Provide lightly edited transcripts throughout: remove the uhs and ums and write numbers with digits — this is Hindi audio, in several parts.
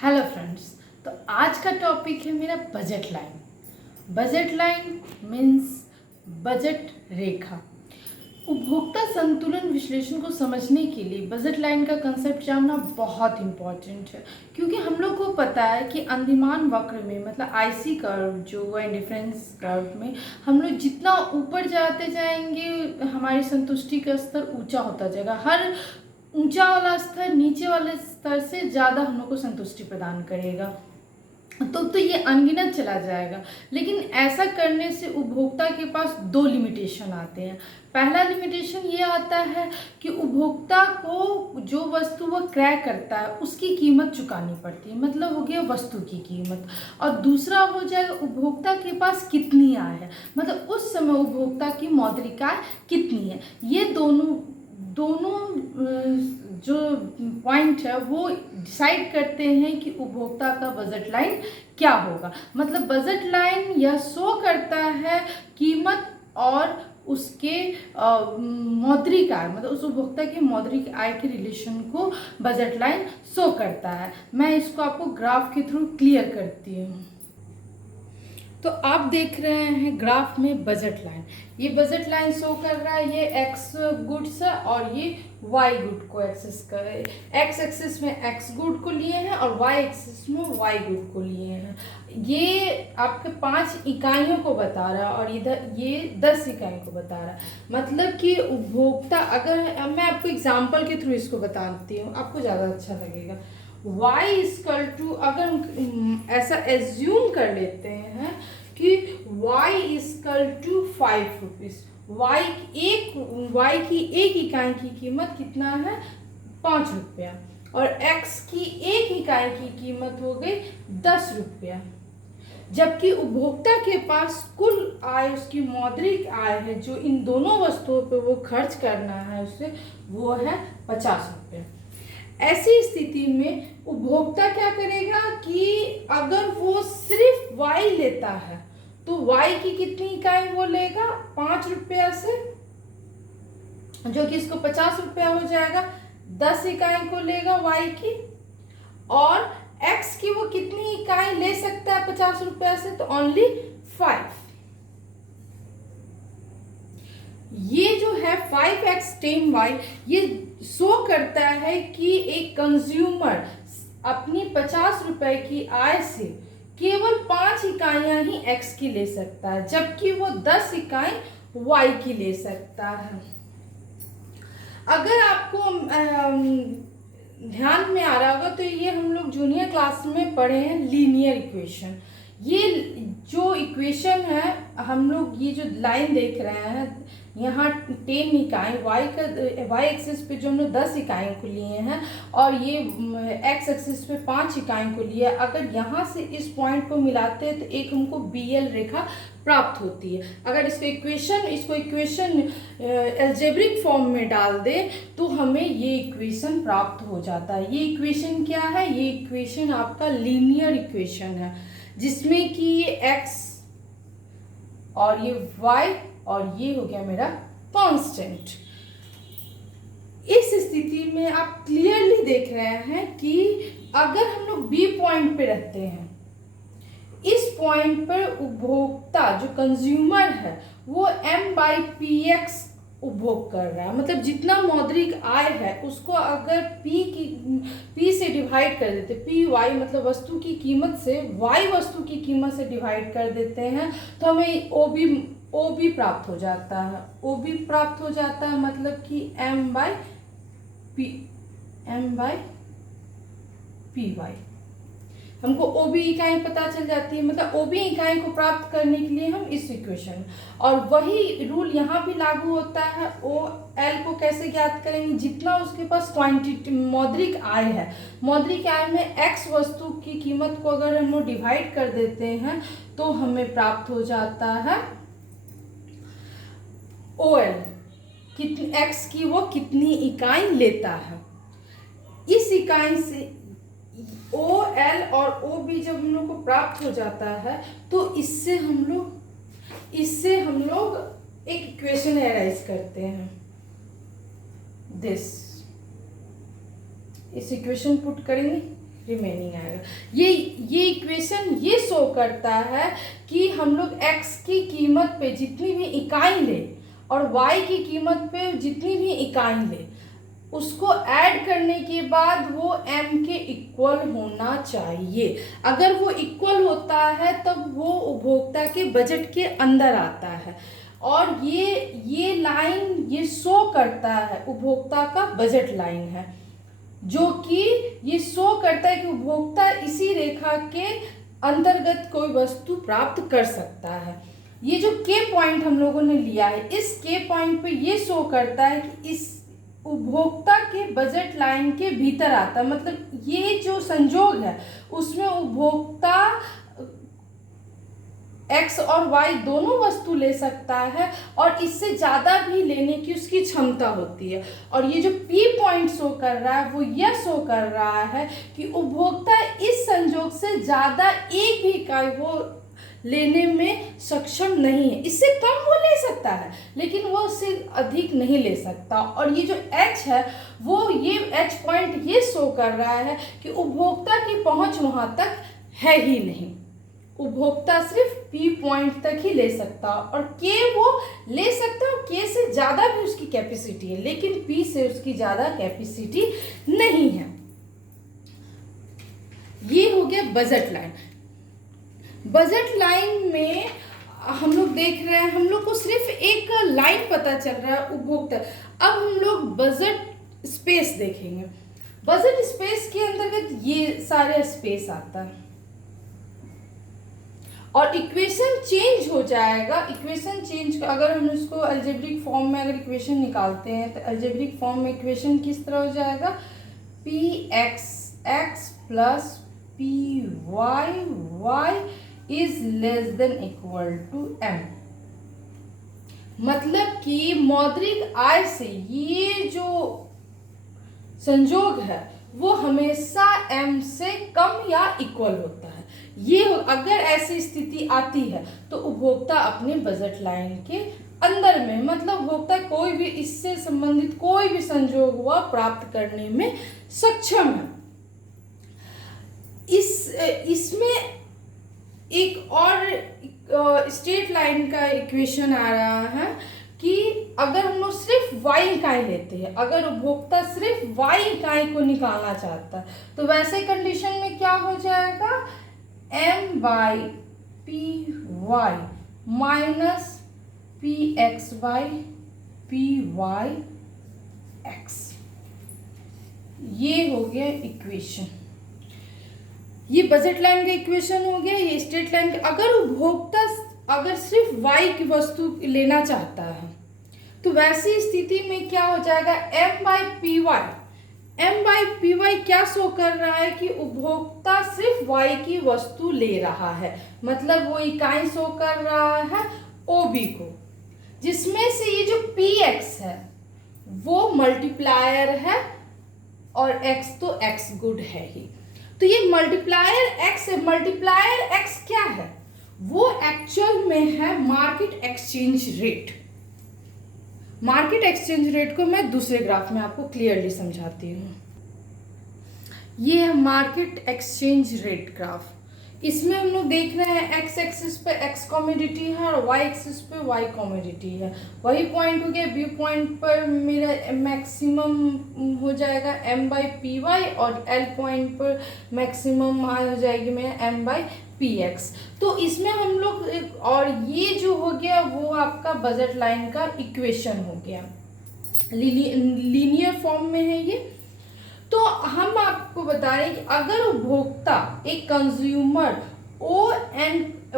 Hello friends. तो आज का टॉपिक है मेरा budget line. Budget line means budget रेखा। उपभोक्ता संतुलन विश्लेषण को समझने के लिए बजट लाइन का कंसेप्ट जानना बहुत इम्पॉर्टेंट है, क्योंकि हम लोग को पता है कि अंदिमान वक्र में मतलब आईसी कर्व जो है इंडिफरेंस कर्व में हम लोग जितना ऊपर जाते जाएंगे हमारी संतुष्टि का स्तर ऊंचा होता जाएगा। हर ऊंचा वाला स्तर नीचे वाले स्तर से ज़्यादा हम लोग को संतुष्टि प्रदान करेगा। तो ये अनगिनत चला जाएगा। लेकिन ऐसा करने से उपभोक्ता के पास दो लिमिटेशन आते हैं। पहला लिमिटेशन ये आता है कि उपभोक्ता को जो वस्तु वह क्रय करता है उसकी कीमत चुकानी पड़ती है, मतलब हो गया वस्तु की कीमत। और दूसरा हो जाएगा उपभोक्ता के पास कितनी आय है, मतलब उस समय उपभोक्ता की मौद्रिक आय कितनी है। ये दोनों जो पॉइंट है वो डिसाइड करते हैं कि उपभोक्ता का बजट लाइन क्या होगा। मतलब बजट लाइन यह शो करता है कीमत और उसके मौद्रिक आय, मतलब उस उपभोक्ता की मौद्रिक आय के रिलेशन को बजट लाइन शो करता है। मैं इसको आपको ग्राफ के थ्रू क्लियर करती हूँ। तो आप देख रहे हैं ग्राफ में बजट लाइन। ये बजट लाइन शो कर रहा है, ये एक्स गुड्स है और ये वाई गुड को एक्सेस कर रहे हैं। एक्स एक्सिस में एक्स गुड को लिए हैं और वाई एक्सिस में वाई गुड को लिए हैं। ये आपके 5 इकाइयों को बता रहा है और इधर ये 10 इकाइयों को बता रहा है। मतलब कि उपभोक्ता, अगर मैं आपको एग्जाम्पल के थ्रू इसको बताती हूँ आपको ज़्यादा अच्छा लगेगा। y इक्वल टू, अगर हम ऐसा एज्यूम कर लेते हैं कि y equal to 5 rupees. y की एक इकाई की कीमत कितना है, 5 रुपया, और x की एक इकाई की कीमत हो गई 10 रुपया। जबकि उपभोक्ता के पास कुल आय, उसकी मौद्रिक आय है जो इन दोनों वस्तुओं पे वो खर्च करना है उसे, वो है 50 रुपये। ऐसी स्थिति में उपभोक्ता क्या करेगा कि अगर वो सिर्फ y लेता है तो y की कितनी इकाई वो लेगा, 5 रुपया से, जो कि इसको 50 रुपया हो जाएगा। 10 इकाई को लेगा y की, और x की वो कितनी इकाई ले सकता है 50 रुपया से, तो ओनली 5। ये जो है 5x 10y ये शो करता है कि एक कंज्यूमर अपनी 50 रुपए की आय से केवल 5 इकाइयां ही x की ले सकता है, जबकि वो 10 इकाई y की ले सकता है। अगर आपको ध्यान में आ रहा होगा तो ये हम लोग जूनियर क्लास में पढ़े हैं लीनियर इक्वेशन। ये जो इक्वेशन है, हम लोग ये जो लाइन देख रहे हैं यहाँ 10 इकाई y एक्सिस पे जो हम लोग 10 इकाइयों को लिए हैं और ये x एक्सिस पे 5 इकाइयों को लिए, अगर यहाँ से इस पॉइंट को मिलाते हैं तो एक हमको BL रेखा प्राप्त होती है। अगर इसको इक्वेशन एल्जेब्रिक फॉर्म में डाल दे तो हमें ये इक्वेशन प्राप्त हो जाता है। ये इक्वेशन क्या है, ये इक्वेशन आपका लीनियर इक्वेशन है, जिसमें कि ये x और ये y और ये हो गया मेरा कांस्टेंट। इस स्थिति में आप क्लियरली देख रहे हैं कि अगर हम लोग बी पॉइंट पे रहते हैं, इस पॉइंट पर उपभोक्ता जो कंज्यूमर है वो m/px उपभोग कर रहा है। मतलब जितना मौद्रिक आय है उसको अगर p से डिवाइड कर देते, py मतलब वस्तु की कीमत से y वस्तु की कीमत से डिवाइड कर देते हैं तो हमें OB प्राप्त हो जाता है। OB प्राप्त हो जाता है मतलब कि m/py। हमको OB इकाई पता चल जाती है। मतलब OB इकाई को प्राप्त करने के लिए हम इस इक्वेशन, और वही रूल यहाँ भी लागू होता है। OL को कैसे ज्ञात करेंगे, जितना उसके पास क्वांटिटी मौद्रिक आय है, मौद्रिक आय में x वस्तु की कीमत को अगर हम लोग डिवाइड कर देते हैं तो हमें प्राप्त हो जाता है OL, कितनी x की वो कितनी इकाई लेता है। इस इकाई से OL और OB जब हम लोग को प्राप्त हो जाता है तो इससे हम लोग एक इक्वेशन एराइज करते हैं। इस इक्वेशन पुट करेंगे, रिमेनिंग आएगा। ये इक्वेशन ये शो करता है कि हम लोग x की कीमत पे जितनी भी इकाई ले और y की कीमत पे जितनी भी इकाई ले, उसको ऐड करने के बाद वो m के इक्वल होना चाहिए। अगर वो इक्वल होता है तब वो उपभोक्ता के बजट के अंदर आता है। और ये लाइन ये शो करता है उपभोक्ता का बजट लाइन है, जो कि ये शो करता है कि उपभोक्ता इसी रेखा के अंतर्गत कोई वस्तु प्राप्त कर सकता है। ये जो के पॉइंट हम लोगों ने लिया है, इस के पॉइंट पे ये शो करता है कि इस उपभोक्ता के बजट लाइन के भीतर आता है। मतलब ये जो संजोग है उसमें उपभोक्ता x और y दोनों वस्तु ले सकता है और इससे ज़्यादा भी लेने की उसकी क्षमता होती है। और ये जो P पॉइंट शो कर रहा है वो यह शो कर रहा है कि उपभोक्ता इस संजोग से ज़्यादा एक भी इकाई वो लेने में सक्षम नहीं है। इससे कम वो ले सकता है लेकिन वो उससे अधिक नहीं ले सकता। और ये जो H है वो ये H पॉइंट ये शो कर रहा है कि उपभोक्ता की पहुंच वहाँ तक है ही नहीं। उपभोक्ता सिर्फ P पॉइंट तक ही ले सकता और K वो ले सकता है और K से ज़्यादा भी उसकी कैपेसिटी है, लेकिन P से उसकी ज़्यादा कैपेसिटी नहीं है। ये हो गया बजट लाइन। बजट लाइन में हम लोग देख रहे हैं, हम लोग को सिर्फ एक लाइन पता चल रहा है उपभोक्ता। अब हम लोग बजट स्पेस देखेंगे। बजट स्पेस के अंतर्गत ये सारे स्पेस आता है और इक्वेशन चेंज हो जाएगा। इक्वेशन चेंज अगर हम इसको अलजेब्रिक फॉर्म में अगर इक्वेशन निकालते हैं तो अलजेब्रिक फॉर्म में इक्वेशन किस तरह हो जाएगा, px plus py is less than equal to m। मतलब कि मौद्रिक आय से ये जो संजोग है वो हमेशा m से कम या इक्वल होता है। ये अगर ऐसी स्थिति आती है तो उपभोक्ता अपने बजट लाइन के अंदर में, मतलब उपभोक्ता कोई भी इससे संबंधित कोई भी संजोग हुआ प्राप्त करने में सक्षम है। इसमें एक और स्ट्रेट लाइन का इक्वेशन आ रहा है कि अगर हम लोग सिर्फ y इकाई लेते हैं, अगर उपभोक्ता सिर्फ y इकाई को निकालना चाहता है तो वैसे कंडीशन में क्या हो जाएगा, m by P Y minus P X by P Y X. ये हो गया इक्वेशन। ये बजट लाइन का इक्वेशन हो गया। ये स्ट्रेट लाइन का अगर उपभोक्ता अगर सिर्फ y की वस्तु लेना चाहता है तो वैसी स्थिति में क्या हो जाएगा, m by P Y. m by P Y क्या शो कर रहा है कि उपभोक्ता सिर्फ y की वस्तु ले रहा है, मतलब वो इकाई शो कर रहा है OB को, जिसमें से ये जो px है वो मल्टीप्लायर है और x तो x गुड है ही। तो ये मल्टीप्लायर x है। मल्टीप्लायर x क्या है, वो एक्चुअल में है market exchange rate. Market exchange rate को मैं दूसरे ग्राफ में आपको क्लियरली समझाती हूँ। ये है मार्केट एक्सचेंज रेट ग्राफ। इसमें हम लोग देख रहे हैं x एक्सिस पे x कमोडिटी है और y एक्सिस पे y कमोडिटी है। वही पॉइंट हो गया, B पॉइंट पर मेरा मैक्सिमम हो जाएगा m बाई पी वाई और L पॉइंट पर मैक्सिमम हो जाएगी मेरा m बाई पी एक्स। तो इसमें हम लोग और ये जो हो गया वो आपका बजट लाइन का इक्वेशन हो गया, लीनियर फॉर्म में है ये। तो हम आपको बता रहे हैं कि अगर उपभोक्ता एक कंज्यूमर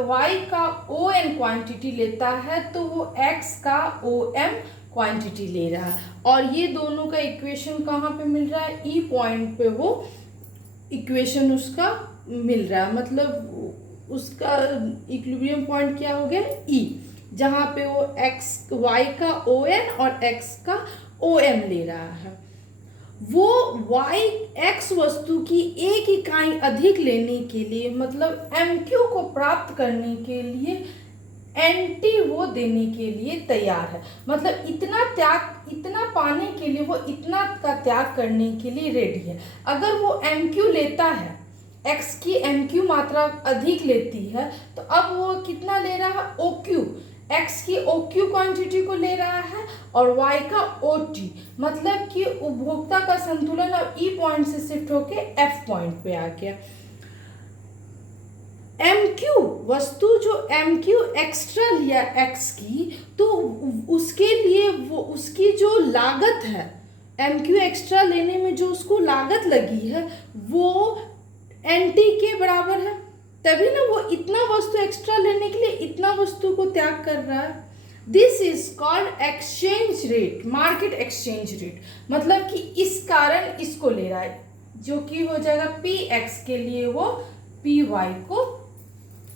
y का ON क्वांटिटी लेता है तो वो x का OM क्वांटिटी ले रहा है और ये दोनों का इक्वेशन कहाँ पे मिल रहा है, E पॉइंट पे वो इक्वेशन उसका मिल रहा है। मतलब उसका इक्विलिब्रियम पॉइंट क्या हो गया, E, जहाँ पे वो y का ON और x का OM ले रहा है। वो x वस्तु की एक इकाई अधिक लेने के लिए, मतलब MQ को प्राप्त करने के लिए NT वो देने के लिए तैयार है। मतलब इतना पाने के लिए वो इतना का त्याग करने के लिए रेडी है। अगर वो MQ लेता है एक्स की एम क्यू मात्रा अधिक लेती है, तो अब वो कितना ले रहा है, ओ क्यू, एक्स की ओ क्यू क्वान्टिटी को ले रहा है और वाई का ओ टी, मतलब कि उपभोक्ता का संतुलन अब ई पॉइंट से शिफ्ट होके एफ पॉइंट पे आ गया। एम क्यू वस्तु जो एम क्यू एक्स्ट्रा लिया एक्स की, तो उसके लिए वो उसकी जो लागत है, एम क्यू एक्स्ट्रा लेने में जो उसको लागत लगी है वो एन टी के बराबर है, तभी ना वो इतना वस्तु एक्स्ट्रा लेने के लिए इतना वस्तु को त्याग कर रहा है। This is called exchange rate, market exchange rate, मतलब कि इस कारण इसको ले रहा है, जो कि हो जाएगा पी एक्स के लिए वो पी वाई को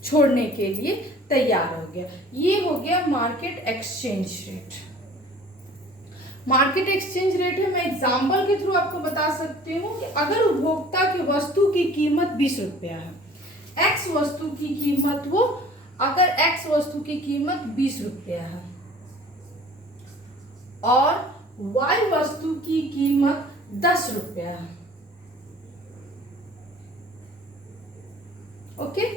छोड़ने के लिए तैयार हो गया। ये हो गया market exchange rate. Market exchange rate है, मैं एग्जाम्पल के थ्रू आपको बता सकती हूँ कि अगर उपभोक्ता की वस्तु की कीमत 20 रुपया है, एक्स वस्तु की कीमत वो, अगर एक्स वस्तु की कीमत 20 रुपया है और वाई वस्तु की कीमत 10 रुपया है, ओके।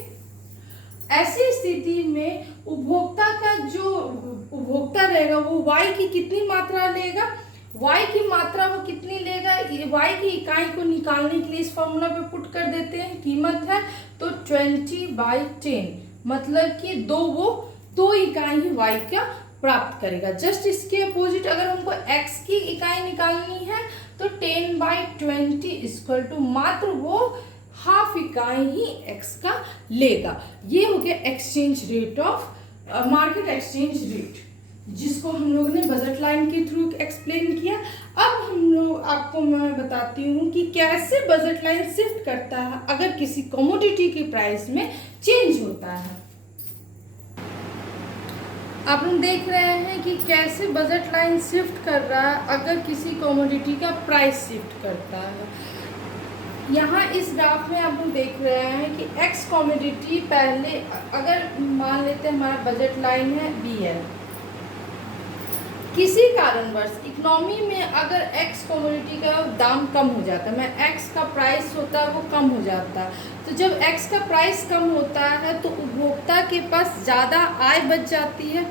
ऐसी स्थिति में उपभोक्ता का जो उपभोक्ता रहेगा वो वाई की कितनी मात्रा लेगा, वाई की मात्रा वो कितनी लेगा, वाई की इकाई को निकालने के लिए इस फॉर्मूला पे पुट कर देते हैं, कीमत है तो 20/10, मतलब कि दो इकाई ही वाई का प्राप्त करेगा। जस्ट इसके अपोजिट अगर हमको एक्स की इकाई निकालनी है तो 10/20 इक्वल टू मात्र वो हाफ इकाई ही एक्स का लेगा। ये हो गया exchange rate of market exchange rate, जिसको हम लोग ने बजट लाइन के थ्रू एक्सप्लेन किया। अब हम लोग आपको मैं बताती हूँ कि कैसे बजट लाइन शिफ्ट करता है अगर किसी कमोडिटी की प्राइस में चेंज होता है। आप लोग देख रहे हैं कि कैसे बजट लाइन शिफ्ट कर रहा है अगर किसी कमोडिटी का प्राइस शिफ्ट करता है। यहाँ इस ग्राफ में आप लोग देख रहे हैं कि एक्स कमोडिटी पहले, अगर मान लेते हैं हमारा बजट लाइन है BL, किसी कारणवश इकोनॉमी में अगर एक्स कमोडिटी का दाम कम हो जाता है, मैं एक्स का प्राइस होता है वो कम हो जाता है, तो जब एक्स का प्राइस कम होता है तो उपभोक्ता के पास ज़्यादा आय बच जाती है,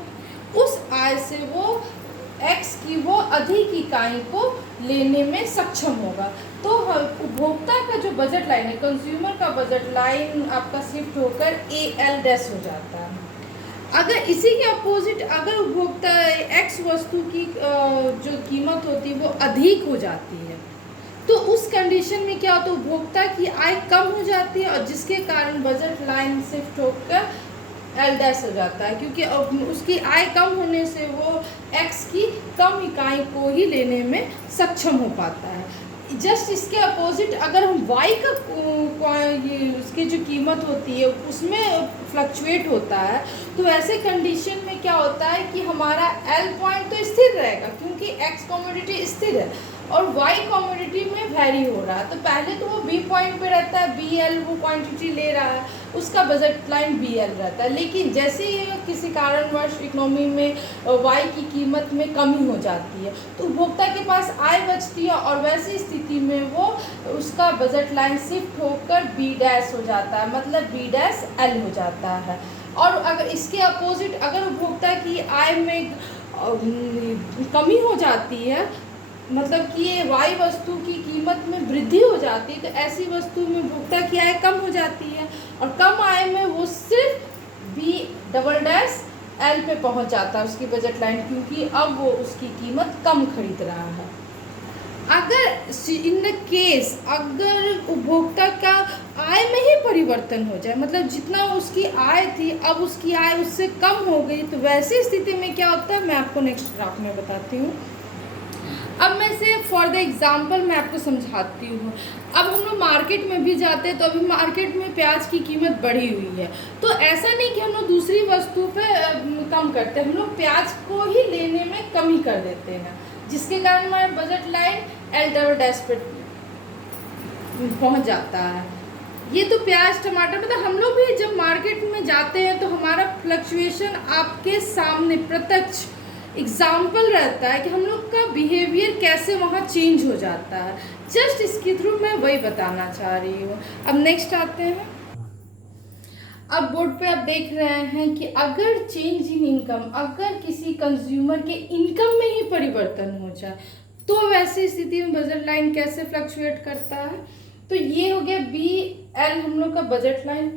उस आय से वो एक्स की वो अधिक इकाई को लेने में सक्षम होगा। तो उपभोक्ता का जो बजट लाइन है, कंज्यूमर का बजट लाइन आपका शिफ्ट होकर AL डैश हो जाता है। अगर इसी के अपोजिट अगर उपभोक्ता एक्स वस्तु की जो कीमत होती है वो अधिक हो जाती है, तो उस कंडीशन में क्या होता है, उपभोक्ता की आय कम हो जाती है और जिसके कारण बजट लाइन शिफ्ट होकर L डैश हो जाता है, क्योंकि उसकी आय कम होने से वो एक्स की कम इकाई को ही लेने में सक्षम हो पाता है। जस्ट इसके अपोजिट अगर हम वाई का ये उसकी जो कीमत होती है उसमें फ्लक्चुएट होता है, तो ऐसे कंडीशन में क्या होता है कि हमारा L पॉइंट तो स्थिर रहेगा क्योंकि एक्स कमोडिटी स्थिर है और वाई कमोडिटी में वेरी हो रहा है, तो पहले तो वो B पॉइंट पे रहता है, BL वो क्वांटिटी ले रहा है, उसका बजट लाइन BL रहता है। लेकिन जैसे ही किसी कारणवश इकोनॉमी में वाई की कीमत में कमी हो जाती है तो उपभोक्ता के पास आय बचती है और वैसी स्थिति में वो उसका बजट लाइन शिफ्ट होकर B डैश हो जाता है, मतलब B डैश L हो जाता है। और अगर इसके अपोजिट अगर उपभोक्ता की आय में कमी हो जाती है, मतलब कि ये वाई वस्तु की कीमत में वृद्धि हो जाती है, तो ऐसी वस्तु में उपभोक्ता की आय कम हो जाती है और कम आय में वो सिर्फ B डबल डैश L पे पहुंच जाता है उसकी बजट लाइन, क्योंकि अब वो उसकी कीमत कम खरीद रहा है। अगर इन द केस अगर उपभोक्ता का आय में ही परिवर्तन हो जाए, मतलब जितना उसकी आय थी अब उसकी आय उससे कम हो गई, तो वैसी स्थिति में क्या होता है मैं आपको नेक्स्ट ग्राफ में बताती हूँ। अब मैं से फॉर द एग्जांपल मैं आपको समझाती हूँ। अब हम लोग मार्केट में भी जाते हैं तो अभी मार्केट में प्याज की कीमत बढ़ी हुई है, तो ऐसा नहीं कि हम लोग दूसरी वस्तु पे कम करते हैं, हम लोग प्याज को ही लेने में कमी कर देते हैं, जिसके कारण हमारा budget line L double dash पे पहुँच जाता है। ये तो प्याज टमाटर, मतलब हम लोग भी जब मार्केट में जाते हैं तो हमारा फ्लक्चुएशन आपके सामने प्रत्यक्ष एग्जाम्पल रहता है कि हम लोग का बिहेवियर कैसे वहाँ चेंज हो जाता है। जस्ट इसके थ्रू मैं वही बताना चाह रही हूँ। अब नेक्स्ट आते हैं। अब बोर्ड पे आप देख रहे हैं कि अगर चेंज इन इनकम, अगर किसी कंज्यूमर के इनकम में ही परिवर्तन हो जाए तो वैसी स्थिति में बजट लाइन कैसे फ्लक्चुएट करता है। तो ये हो गया BL हम लोग का बजट लाइन।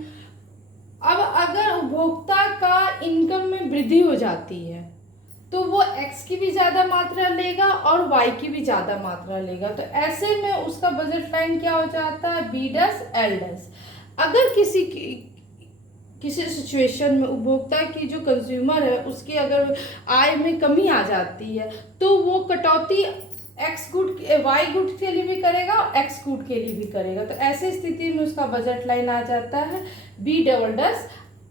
अब अगर उपभोक्ता का इनकम में वृद्धि हो जाती है तो वो X की भी ज़्यादा मात्रा लेगा और Y की भी ज़्यादा मात्रा लेगा, तो ऐसे में उसका बजट लाइन क्या हो जाता है, B', L'। अगर किसी सिचुएशन में उपभोक्ता की जो कंज्यूमर है उसकी अगर आय में कमी आ जाती है तो वो कटौती Y गुड के लिए भी करेगा और X गुड के लिए भी करेगा, तो ऐसे स्थिति में उसका बजट लाइन आ जाता है B',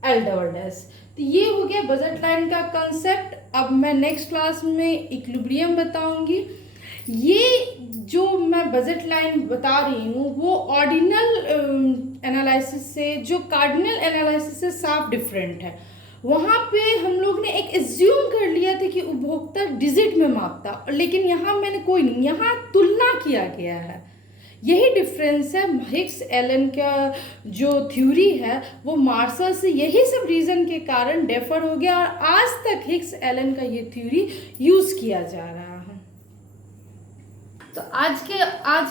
L'। तो ये हो गया बजट लाइन का कंसेप्ट। अब मैं नेक्स्ट क्लास में इक्विलिब्रियम बताऊंगी। ये जो मैं बजट लाइन बता रही हूँ वो ऑर्डिनल एनालिसिस से, जो कार्डिनल एनालिसिस से साफ डिफरेंट है। वहाँ पे हम लोग ने एक एज्यूम कर लिया था कि उपभोक्ता डिजिट में मापता, लेकिन यहाँ मैंने कोई नहीं, यहाँ तुलना किया गया है। यही डिफरेंस है। हिग्स एलन का जो थ्योरी है वो मार्शल से यही सब रीज़न के कारण डेफर हो गया और आज तक हिग्स एलन का ये थ्योरी यूज़ किया जा रहा है। तो आज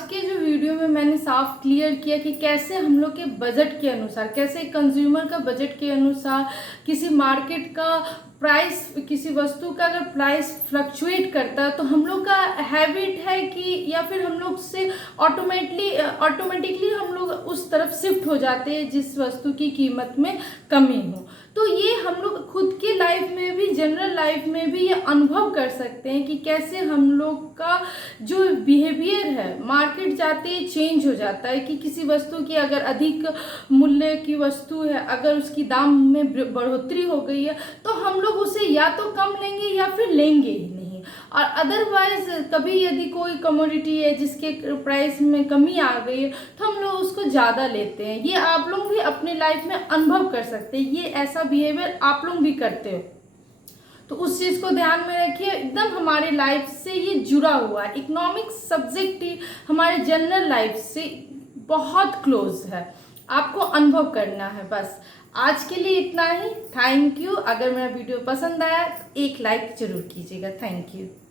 के जो वीडियो में मैंने साफ क्लियर किया कि कैसे हम लोग के बजट के अनुसार, कैसे कंज्यूमर का बजट के अनुसार किसी मार्केट का प्राइस, किसी वस्तु का अगर प्राइस फ्लक्चुएट करता है तो हम लोग का हैबिट है कि या फिर हम लोग से ऑटोमेटिकली हम लोग उस तरफ शिफ्ट हो जाते हैं जिस वस्तु की कीमत में कमी हो। तो ये हम लोग खुद की लाइफ में भी, जनरल लाइफ में भी ये अनुभव कर सकते हैं कि कैसे हम लोग का जो बिहेवियर है मार्केट जाते ही चेंज हो जाता है। कि किसी वस्तु की अगर अधिक मूल्य की वस्तु है, अगर उसकी दाम में बढ़ोतरी हो गई है तो हम लोग उसे या तो कम लेंगे या फिर लेंगे ही नहीं। और अदरवाइज कभी यदि कोई कमोडिटी है जिसके प्राइस में कमी आ गई है तो हम लोग उसको ज़्यादा लेते हैं। ये आप लोग भी अपने लाइफ में अनुभव कर सकते हैं, ये ऐसा बिहेवियर आप लोग भी करते हो। तो उस चीज़ को ध्यान में रखिए, एकदम हमारे लाइफ से ये जुड़ा हुआ है। इकोनॉमिक्स सब्जेक्ट ही हमारे जनरल लाइफ से बहुत क्लोज है, आपको अनुभव करना है बस। आज के लिए इतना ही। Thank you. अगर मेरा वीडियो पसंद आया तो एक लाइक जरूर कीजिएगा। Thank you.